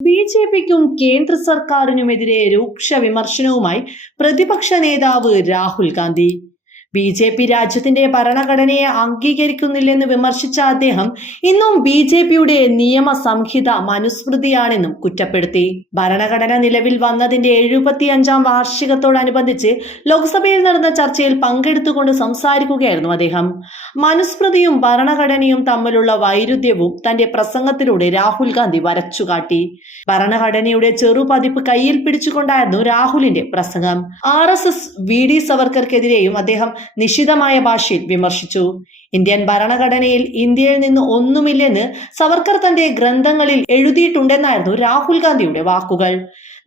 B J പിക്കും കേന്ദ്ര സർക്കാരിനുമെതിരെ രൂക്ഷ വിമർശനവുമായി പ്രതിപക്ഷ നേതാവ് Rahul Gandhi. B J P രാജ്യത്തിന്റെ ഭരണഘടനയെ അംഗീകരിക്കുന്നില്ലെന്ന് വിമർശിച്ച അദ്ദേഹം ഇന്നും ബി ജെ പിയുടെ നിയമ സംഹിത മനുസ്മൃതിയാണെന്നും കുറ്റപ്പെടുത്തി. ഭരണഘടന നിലവിൽ വന്നതിന്റെ എഴുപത്തിയഞ്ചാം വാർഷികത്തോടനുബന്ധിച്ച് ലോക്സഭയിൽ നടന്ന ചർച്ചയിൽ പങ്കെടുത്തുകൊണ്ട് സംസാരിക്കുകയായിരുന്നു അദ്ദേഹം. മനുസ്മൃതിയും ഭരണഘടനയും തമ്മിലുള്ള വൈരുദ്ധ്യവും തന്റെ പ്രസംഗത്തിലൂടെ രാഹുൽ ഗാന്ധി വരച്ചുകാട്ടി. ഭരണഘടനയുടെ ചെറുപതിപ്പ് കയ്യിൽ പിടിച്ചുകൊണ്ടായിരുന്നു രാഹുലിന്റെ പ്രസംഗം. R S S V D സവർക്കർക്കെതിരെയും അദ്ദേഹം നിശിതമായ ഭാഷയിൽ വിമർശിച്ചു. ഇന്ത്യൻ ഭരണഘടനയിൽ ഇന്ത്യയിൽ നിന്ന് ഒന്നുമില്ലെന്ന് സവർക്കർ തന്റെ ഗ്രന്ഥങ്ങളിൽ എഴുതിയിട്ടുണ്ടെന്നായിരുന്നു രാഹുൽ ഗാന്ധിയുടെ വാക്കുകൾ.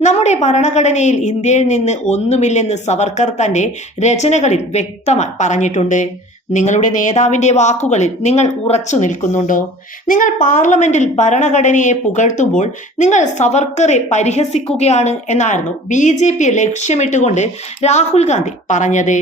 നമ്മുടെ ഭരണഘടനയിൽ ഇന്ത്യയിൽ നിന്ന് ഒന്നുമില്ലെന്ന് സവർക്കർ തന്റെ രചനകളിൽ വ്യക്തമായി പറഞ്ഞിട്ടുണ്ട്. നിങ്ങളുടെ നേതാവിന്റെ വാക്കുകളിൽ നിങ്ങൾ ഉറച്ചു നിൽക്കുന്നുണ്ടോ? നിങ്ങൾ പാർലമെന്റിൽ ഭരണഘടനയെ പുകഴ്ത്തുമ്പോൾ നിങ്ങൾ സവർക്കറെ പരിഹസിക്കുകയാണ് എന്നായിരുന്നു ബി ലക്ഷ്യമിട്ടുകൊണ്ട് രാഹുൽ ഗാന്ധി പറഞ്ഞത്.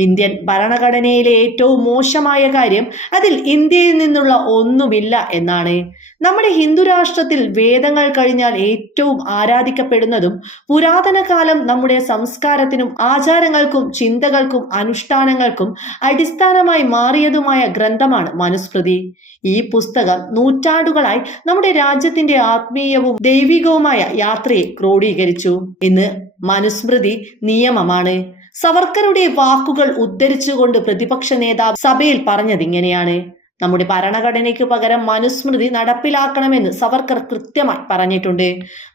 ഇന്ത്യൻ ഭരണഘടനയിലെ ഏറ്റവും മോശമായ കാര്യം അതിൽ ഇന്ത്യയിൽ നിന്നുള്ള ഒന്നുമില്ല എന്നാണ്. നമ്മുടെ ഹിന്ദു രാഷ്ട്രത്തിൽ വേദങ്ങൾ കഴിഞ്ഞാൽ ഏറ്റവും ആരാധിക്കപ്പെടുന്നതും പുരാതന കാലം നമ്മുടെ സംസ്കാരത്തിനും ആചാരങ്ങൾക്കും ചിന്തകൾക്കും അനുഷ്ഠാനങ്ങൾക്കും അടിസ്ഥാനമായി മാറിയതുമായ ഗ്രന്ഥമാണ് മനുസ്മൃതി. ഈ പുസ്തകം നൂറ്റാണ്ടുകളായി നമ്മുടെ രാജ്യത്തിന്റെ ആത്മീയവും ദൈവികവുമായ യാത്രയെ ക്രോഡീകരിച്ചു. ഇന്ന് മനുസ്മൃതി നിയമമാണ്. സവർക്കറുടെ വാക്കുകൾ ഉദ്ധരിച്ചുകൊണ്ട് പ്രതിപക്ഷ നേതാവ് സഭയിൽ പറഞ്ഞതിങ്ങനെയാണ് നമ്മുടെ ഭരണഘടനയ്ക്ക് പകരം മനുസ്മൃതി നടപ്പിലാക്കണമെന്ന് സവർക്കർ കൃത്യമായി പറഞ്ഞിട്ടുണ്ട്.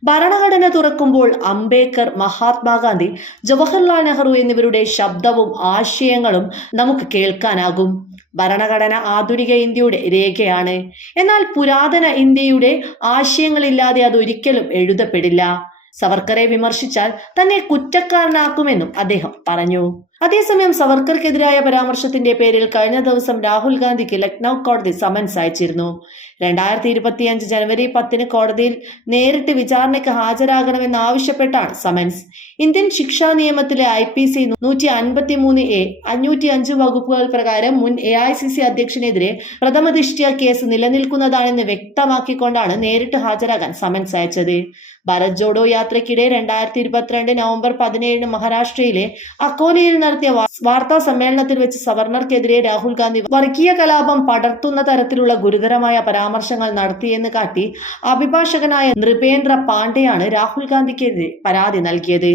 ഭരണഘടന തുറക്കുമ്പോൾ അംബേദ്കർ മഹാത്മാഗാന്ധി ജവഹർലാൽ നെഹ്റു എന്നിവരുടെ ശബ്ദവും ആശയങ്ങളും നമുക്ക് കേൾക്കാനാകും. ഭരണഘടന ആധുനിക ഇന്ത്യയുടെ രേഖയാണ്. എന്നാൽ പുരാതന ഇന്ത്യയുടെ ആശയങ്ങളില്ലാതെ അത് ഒരിക്കലും എഴുതപ്പെടില്ല. സവർക്കറെ വിമർശിച്ചാൽ തന്നെ കുറ്റക്കാരനാക്കുമെന്നും അദ്ദേഹം പറഞ്ഞു. അതേസമയം സവർക്കർക്കെതിരായ പരാമർശത്തിന്റെ പേരിൽ കഴിഞ്ഞ ദിവസം രാഹുൽ ഗാന്ധിക്ക് ലക്നൌ കോടതി സമൻസ് അയച്ചിരുന്നു. രണ്ടായിരത്തി ഇരുപത്തിയഞ്ച് ജനുവരി പത്തിന് കോടതിയിൽ നേരിട്ട് വിചാരണയ്ക്ക് ഹാജരാകണമെന്ന് ആവശ്യപ്പെട്ടാണ് സമൻസ്. ഇന്ത്യൻ ശിക്ഷാ നിയമത്തിലെ ഐ പി സി നൂറ്റി അൻപത്തി മൂന്ന് എ അഞ്ഞൂറ്റി അഞ്ച് വകുപ്പുകൾ പ്രകാരം മുൻ എ ഐ സി സി അധ്യക്ഷനെതിരെ പ്രഥമദൃഷ്ട്യ കേസ് നിലനിൽക്കുന്നതാണെന്ന് വ്യക്തമാക്കിക്കൊണ്ടാണ് നേരിട്ട് ഹാജരാകാൻ സമൻസ് അയച്ചത്. ഭരത് ജോഡോ യാത്രയ്ക്കിടെ രണ്ടായിരത്തി ഇരുപത്തിരണ്ട് നവംബർ പതിനേഴിന് മഹാരാഷ്ട്രയിലെ അക്കോലയിൽ നടത്തിയ വാർത്താ സമ്മേളനത്തിൽ വെച്ച് സവർണർക്കെതിരെ രാഹുൽ ഗാന്ധി വർഗീയ കലാപം പടർത്തുന്ന തരത്തിലുള്ള ഗുരുതരമായ പരാമർശങ്ങൾ നടത്തിയെന്ന് കാട്ടി അഭിഭാഷകനായ നൃപേന്ദ്ര പാണ്ഡെയാണ് രാഹുൽ ഗാന്ധിക്കെതിരെ പരാതി നൽകിയത്.